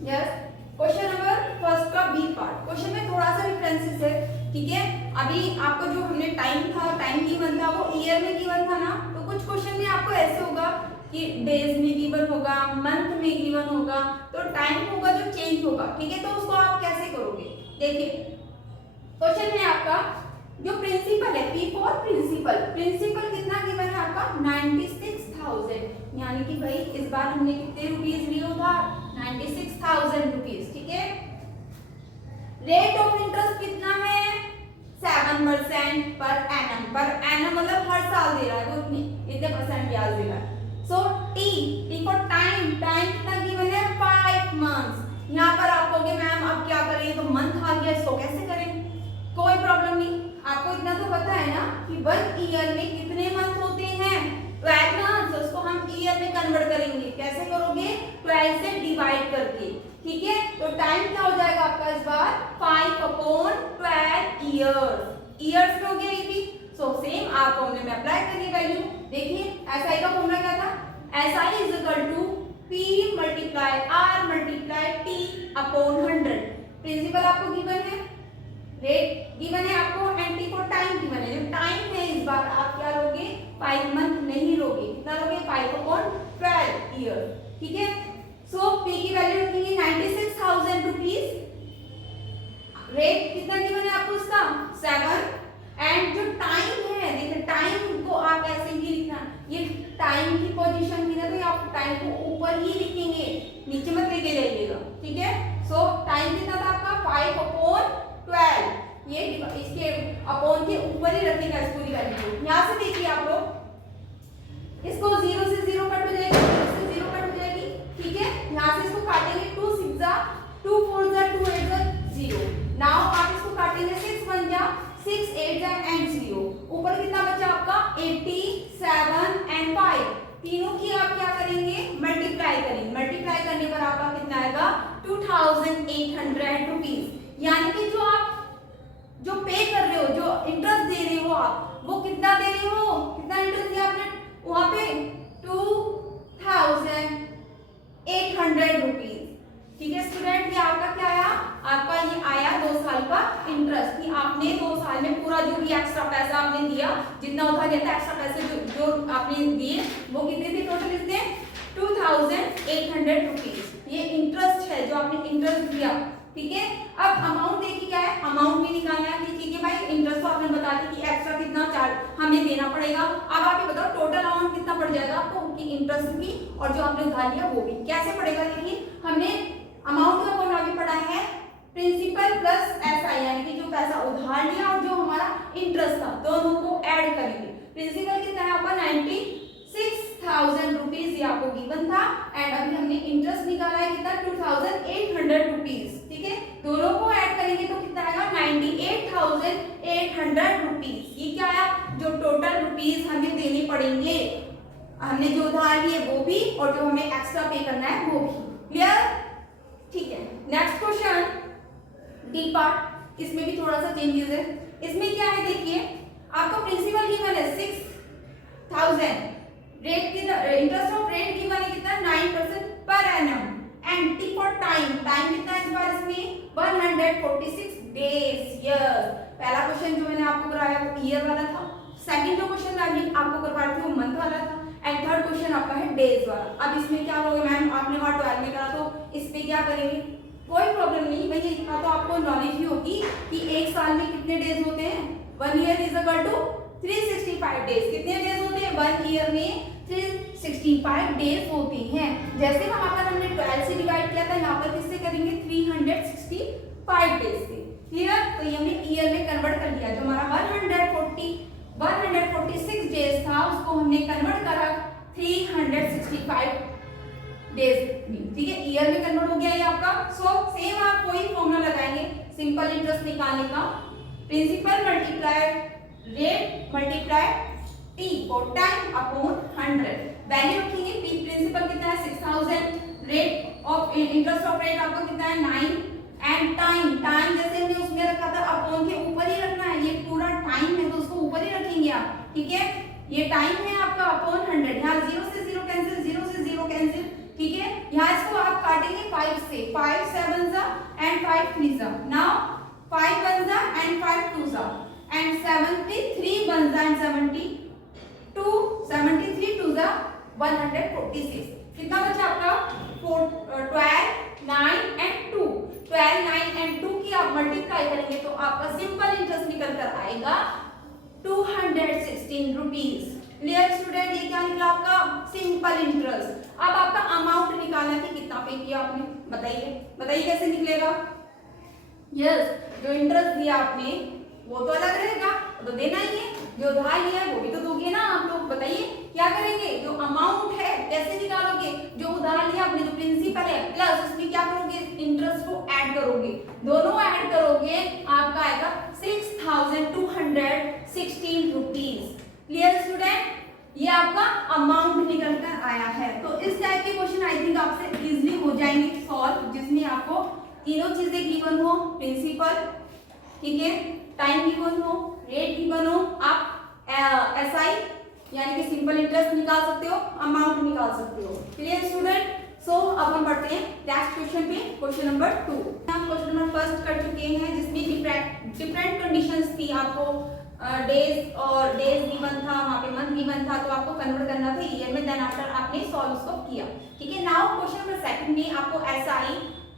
Yes. Question number first का B part, question में थोड़ा सा डिफरेंसेस है, ठीक है। अभी आपको जो हमने टाइम था, टाइम गिवन था वो ईयर में गिवन था ना, तो कुछ क्वेश्चन में आपको ऐसे होगा कि डेज में गिवन होगा, मंथ में गिवन होगा, तो टाइम होगा जो चेंज होगा, ठीक है। तो उसको आप कैसे करोगे, देखिए क्वेश्चन है आपका जो प्रिंसिपल है, पी फॉर प्रिंसिपल, प्रिंसिपल कितना गिवन है आपका 96,000, यानी कि भाई इस बार हमने कितने रुपीस लिए था 96,000 रुपीस, ठीक है। रेट ऑफ इंटरेस्ट कितना है 7% पर एनम मतलब हर साल दे रहा है वो इतने परसेंट ब्याज दे रहा है। So T for time, time कितना गिवन है 5 मंथ्स। यहाँ पर आप कहोगे मैम अब क्या करें, तो मंथ आ गया, इसको कैसे करें, कोई प्रॉब्लम नहीं, आपको इतना तो पता है ना कि 1 ईयर में कितने मंथ होते हैं 12 मंथ्स, उसको हम ईयर में कन्वर्ट करेंगे, कैसे करोगे 12 से डिवाइड करके, ठीक है। तो टाइम क्या हो जाएगा आपका इस बार 5/12 ईयर्स में हो गया ये भी। सो सेम आप फॉर्मूले में अप्लाई करिए वैल्यू, देखिए एसआई का फॉर्मूला क्या था, SI is equal to P multiply R multiply T upon 100। Principal आपको गिवन है, रेट गिवन है आपको, and T for time given है। जो टाइम है इस बार आप क्या लोगे 5 मंथ नहीं लोगे, कितना लोगे 5/12 ईयर, ठीक है। सो पी की वैल्यू रखेंगे 96,000 रुपीज, रेट कितना गिवन है आपको इसका 7, एंड जो टाइम है देखिए टाइम को आप ऐसे ही लिखना, ये टाइम की पोजीशन थी ना, तो आप टाइम को ऊपर ही लिखेंगे, नीचे मत लेके जाइएगा, ठीक है। सो टाइम कितना था आपका 5/12, ये इसके अपॉन के ऊपर ही रखेगा इस पूरी वैल्यू। यहाँ से देखिए आप लोग इसको 0 से 0 कट हो जाएगी, 0 से 0 कट हो जाएगी, ठीक है। यहाँ से इसको काटेंगे 2 6 जा 2 4 जा 2 8 जा 0। नाउ आप इसको काटेंगे 6 1 जा 6 8 जा एंड 0। ऊपर कितना बचा आपका 87 एंड 5, तीनों की आप क्या करेंगे मल्टीप्लाई करेंगे, मल्टीप्लाई करने पर आपका कितना आएगा 2,800 रुपीज। यानी कि जो आप जो पे कर रहे हो, जो इंटरेस्ट दे रहे हो आप, वो कितना दे रहे हो, कितना इंटरेस्ट दिया आपने वहां पे 2,800 रुपीज, ठीक है स्टूडेंट। ये आपका क्या आया, आपका ये आया 2 साल का इंटरेस्ट, कि आपने 2 साल में पूरा जो भी एक्स्ट्रा पैसा आपने दिया, जितना उधार दिया था एक्स्ट्रा पैसे जो आपने दिए वो कितने थे टोटल, इसने 2,800 रुपीज, ये इंटरेस्ट है जो आपने इंटरेस्ट दिया, ठीक है। अब अमाउंट देखिए क्या है, अमाउंट भी निकालना है कि ठीक है भाई इंटरेस्ट तो आपने बता दी कि एक्स्ट्रा कितना चार्ज हमें देना पड़ेगा। अब आप ये बताओ टोटल अमाउंट कितना पड़ जाएगा आपको, कि इंटरेस्ट भी और जो आपने उधार लिया वो भी कैसे पड़ेगा। देखिए हमने अमाउंट का फॉर्मूला भी पढ़ा है, प्रिंसिपल प्लस एसआई, यानी कि जो पैसा उधार लिया और जो हमारा इंटरेस्ट था दोनों को ऐड करेंगे। प्रिंसिपल कितना है आपका 96,000 रुपीज, ये आपको गिवन था, एंड अभी हमने इंटरेस्ट निकाला है कितना 2,800 रुपीज, ठीक है। दोनों को ऐड करेंगे तो कितना आएगा 98,800 रुपीज। ये क्या आया, जो टोटल रुपीज हमें देने पड़ेंगे, हमने जो उधार लिए वो भी और जो हमें एक्स्ट्रा पे करना है वो भी, क्लियर, ठीक है। नेक्स्ट क्वेश्चन डी पार्ट, इसमें भी थोड़ा सा चेंजेस है। इसमें क्या है देखिए, आपको प्रिंसिपल गिवन है 6,000, रेट की इंटरेस्ट ऑफ रेट गिवन है कितना 9% per annum, and T for time, time कितना है इस बार इसमें 146 डेज ईयर। पहला क्वेश्चन जो मैंने आपको कराया वो ईयर वाला था, सेकंड जो क्वेश्चन अभी आपको करवाई थी वो मंथ वाला था, एंड थर्ड क्वेश्चन आपका है डेज वाला। अब इसमें क्या होगा मैम, आपने वहां 12 में करा तो इस पे क्या करेंगे, कोई प्रॉब्लम नहीं, भाई इतना तो आपको नॉलेज ही होगी कि एक साल में कितने डेज होते हैं, 1 year is equal to 365 days. कितने डेज होते हैं 1 ईयर में 365 डेज होते हैं। जैसे वहां पर हमने 12 से डिवाइड किया था, यहाँ पर किससे करेंगे 365 डेज से, क्लियर। तो ये हमने ईयर में कन्वर्ट कर दिया, जो हमारा 146 डेज था उसको हमने कन्वर्ट करा 365 डेज में, ठीक है, ईयर में कन्वर्ट हो गया ये आपका। सो सेम आप कोई फॉर्मूला लगाएंगे सिंपल इंटरेस्ट निकालने का, principal multiply rate multiply T for time upon 100, value रखेंगे, पी प्रिंसिपल कितना है 6,000, rate of interest of rate आपको कितना है 9, एंड टाइम, टाइम जैसे हमने उसमें रखा था अपॉन के ऊपर ही रखना है, ये पूरा टाइम है तो उसको ऊपर ही रखेंगे आप, ठीक है। ये टाइम है आपका अपॉन 100, यहाँ 0 से 0 कैंसिल, 0 से 0 कैंसिल, ठीक है। यहाँ इसको आप काटेंगे 5 से 5 7 and 5 3 now 5 1 and 5 2 and 73 1 and 72 73 2 146 कितना बचा आपका 12 9 and 2 12 9 and 2 की आप मल्टीप्लाई करेंगे तो आपका सिंपल इंटरेस्ट निकल कर आएगा 216 रुपीज। क्लियर स्टूडेंट, ये क्या निकला आपका सिंपल इंटरेस्ट। अब आपका अमाउंट निकालना है कि कितना पे किया आपने, बताइए कैसे निकलेगा। यस, जो इंटरेस्ट दिया आपने वो तो अलग रहेगा, वो तो देना ही है, जो उधार लिया है वो भी तो दोगे ना आप लोग। बताइए क्या करेंगे, जो अमाउंट है कैसे निकालोगे, जो उधार लिया आपने जो प्रिंसिपल है प्लस उसमें क्या करोगे इंटरेस्ट को ऐड करोगे, दोनों ऐड करोगे आपका आएगा 6216 रुपीज। क्लियर स्टूडेंट, ये आपका अमाउंट निकल कर आया है। तो इस टाइप के क्वेश्चन आई थिंक आपसे इजीली हो जाएंगे सॉल्व, जिसमें आपको तीनों चीजें गिवन हो, प्रिंसिपल, ठीक है, टाइम गिवन हो, रेट गिवन हो, आप एसआई यानी कि सिंपल इंटरेस्ट निकाल सकते हो, अमाउंट निकाल सकते हो। क्लियर स्टूडेंट, सो अब हम बढ़ते हैं नेक्स्ट क्वेश्चन पे, क्वेश्चन नंबर 2। हम क्वेश्चन नंबर फर्स्ट कर चुके हैं जिसमें डिफरेंट कंडीशंस थी, आपको डेज और डेज गिवन था, वहां पे मंथ गिवन था, तो आपको कन्वर्ट करना था ईयर में, देन आफ्टर आपने सॉल्व उसको किया। ठीक है, नाउ क्वेश्चन नंबर सेकंड में आपको SI,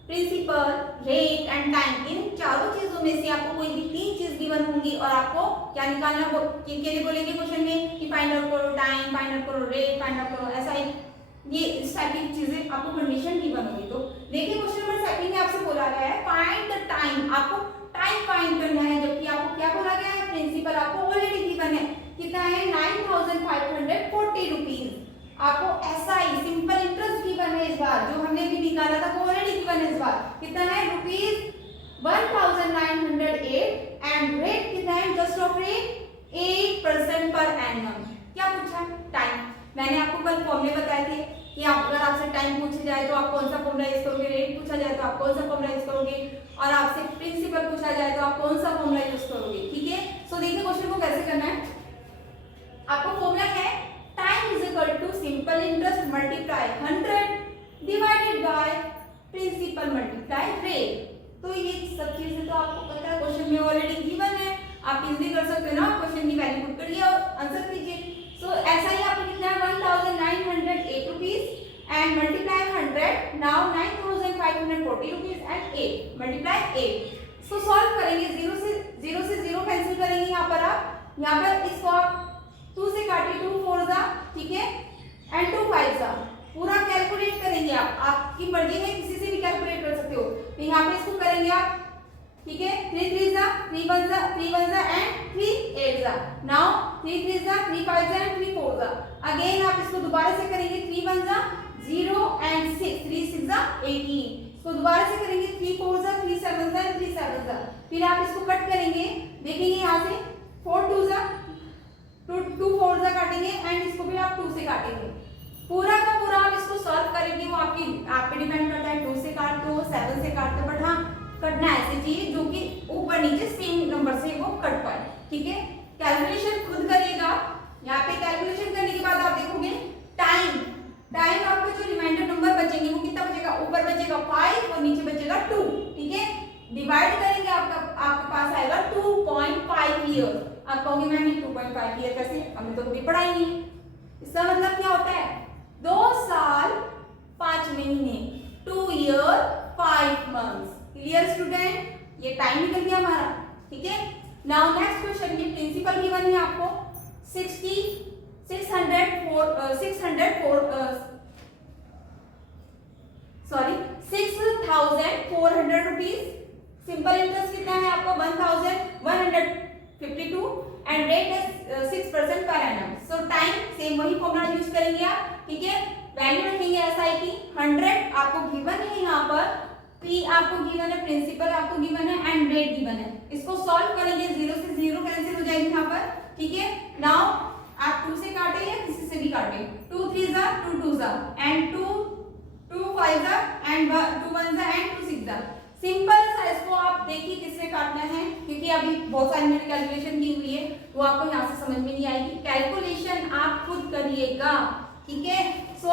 principal, rate and time, इन चारों चीजों में से आपको कोई भी तीन चीज गिवन होंगी और आपको क्या निकालना, वो किनके लिए बोलेंगे क्वेश्चन में कि फाइंड आउट करो टाइम, फाइंड आउट करो रेट, फाइंड आउट करो एसआई, ये इस टाइप की चीजें आपको कंडीशन गिवन होगी। तो देखिए क्वेश्चन नंबर सेकंड में आपसे बोला गया है फाइंड द टाइम, आपको टाइम फाइंड करना है, जबकि आपको क्या बोला गया है, प्रिंसिपल आपको ऑलरेडी गिवन है, कितना है 9540 रुपीज। आपको एसआई सिंपल इंटरेस्ट गिवन है, इस बार जो हमने भी निकाला था वो ऑलरेडी गिवन है, इस बार कितना है रुपीज 1908 एंड रेट कितना है, just of rate 8% per annum. क्या पूछा, टाइम। मैंने आपको कल फॉर्मूले बताए थे कि आप अगर आपसे टाइम पूछा जाए तो आप कौन सा फॉर्मूला यूज करोगे, रेट पूछा जाए तो आप कौन सा फॉर्मूला यूज करोगे, और आपसे प्रिंसिपल पूछा जाए तो आप कौन सा फॉर्मूला यूज करोगे। ठीक है, सो देखिए क्वेश्चन को कैसे करना है। आपको फॉर्मूला है time is equal to simple interest multiply 100 divided by principal multiply rate. तो ये सब चीजें तो आपको पता है, क्वेश्चन में ऑलरेडी गिवन है, आप इजीली कर सकते हो ना, क्वेश्चन की वैल्यू पुट करिए और आंसर कीजिए। सो ऐसा ही आपको कितना है 1908 rupees and multiply 100, now 9540 rupees and 8 multiply 8। So solve करेंगे, जीरो से जीरो कैंसिल करेंगे, यहाँ पर आप यहाँ पर इसको आप 2 से काटिए, 2 4 जा, ठीक है, एंड 2 5 जा, पूरा कैलकुलेट करेंगे आप, आपकी मर्जी है, किसी से भी कैलकुलेट कर सकते हो। तो यहाँ पे इसको करेंगे आप, ठीक है, 3 3 जा, 3 1 जा, 3 1 जा एंड 3 8 जा, नाउ 3 3 जा, 3 5 जा एंड 3 4 जा। अगेन आप इसको दोबारा से करेंगे, 3 1 जा 0 एंड 6, 3 6 जा 18, इसको दोबारा से करेंगे, 3 4 जा, 3 7 जा एंड 3 7 जा। फिर आप इसको कट करेंगे, देखेंगे यहाँ से 4 2 जा, 2 4 जा काटेंगे एंड इसको भी आप 2 से काटेंगे। पूरा का पूरा आप इसको सॉल्व करेंगे, वो आप पे डिपेंड करता है, 2 से काट दो, 7 से काट दो, बट हाँ कटना ऐसे चाहिए जो कि ऊपर नीचे सेम नंबर से वो कट पाए। ठीक है, कैलकुलेशन खुद करिएगा। यहाँ पे कैलकुलेशन करने के बाद आप देखोगे टाइम आपका जो रिमाइंडर नंबर बचेंगे वो कितना बचेगा, ऊपर बचेगा 5 और नीचे बचेगा 2। ठीक है, डिवाइड करेंगे, आपके पास आएगा 2.5 ईयर। आप कहोगे मैम ये 2.5 ईयर कैसे, हमने तो कभी पढ़ा ही नहीं। इसका मतलब क्या होता है, 2 साल 5 महीने, 2 ईयर 5 मंथ्स। क्लियर स्टूडेंट, ये टाइम निकल गया हमारा। ठीक है, नाउ नेक्स्ट क्वेश्चन में प्रिंसिपल गिवन है आपको 6,400 रुपीज। सिंपल इंटरेस्ट कितना है आपको 1,152 एंड रेट है 6% पर एनम। सो टाइम सेम वही फॉर्मूला यूज करेंगे आप। ठीक है, वैल्यू रखेंगे एसआई की 100 आपको गिवन है, यहाँ पर पी आपको गिवन है, प्रिंसिपल आपको गिवन है एंड रेट गिवन है। इसको सॉल्व करेंगे, 0 से 0 कैंसिल हो जाएगी यहाँ पर। ठीक है, नाउ आप 2 से काटे या किसी से भी काटे, 2 3 जा, 2 2 जा एंड 2 5 जा एंड 2 1 जा एंड 2 6 जा। सिंपल सा इसको आप देखिए किससे काटना है, क्योंकि अभी बहुत सारी मैंने कैलकुलेशन की हुई है वो आपको यहाँ से समझ में नहीं आएगी, कैलकुलेशन आप खुद करिएगा। ठीक है, सो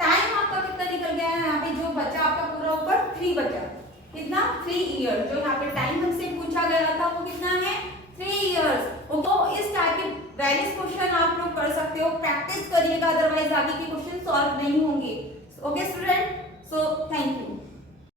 टाइम आपका कितना निकल गया है, यहाँ पे जो बचा आपका पूरा ऊपर बचा, कितना 3 ईयर। जो यहाँ पे टाइम हमसे पूछा गया था वो कितना है 3 इयर्स। तो इस टाइप के वेरियस क्वेश्चन आप लोग कर सकते हो, प्रैक्टिस करिएगा, अदरवाइज आगे के क्वेश्चन सॉल्व नहीं होंगे। Okay student, so thank you.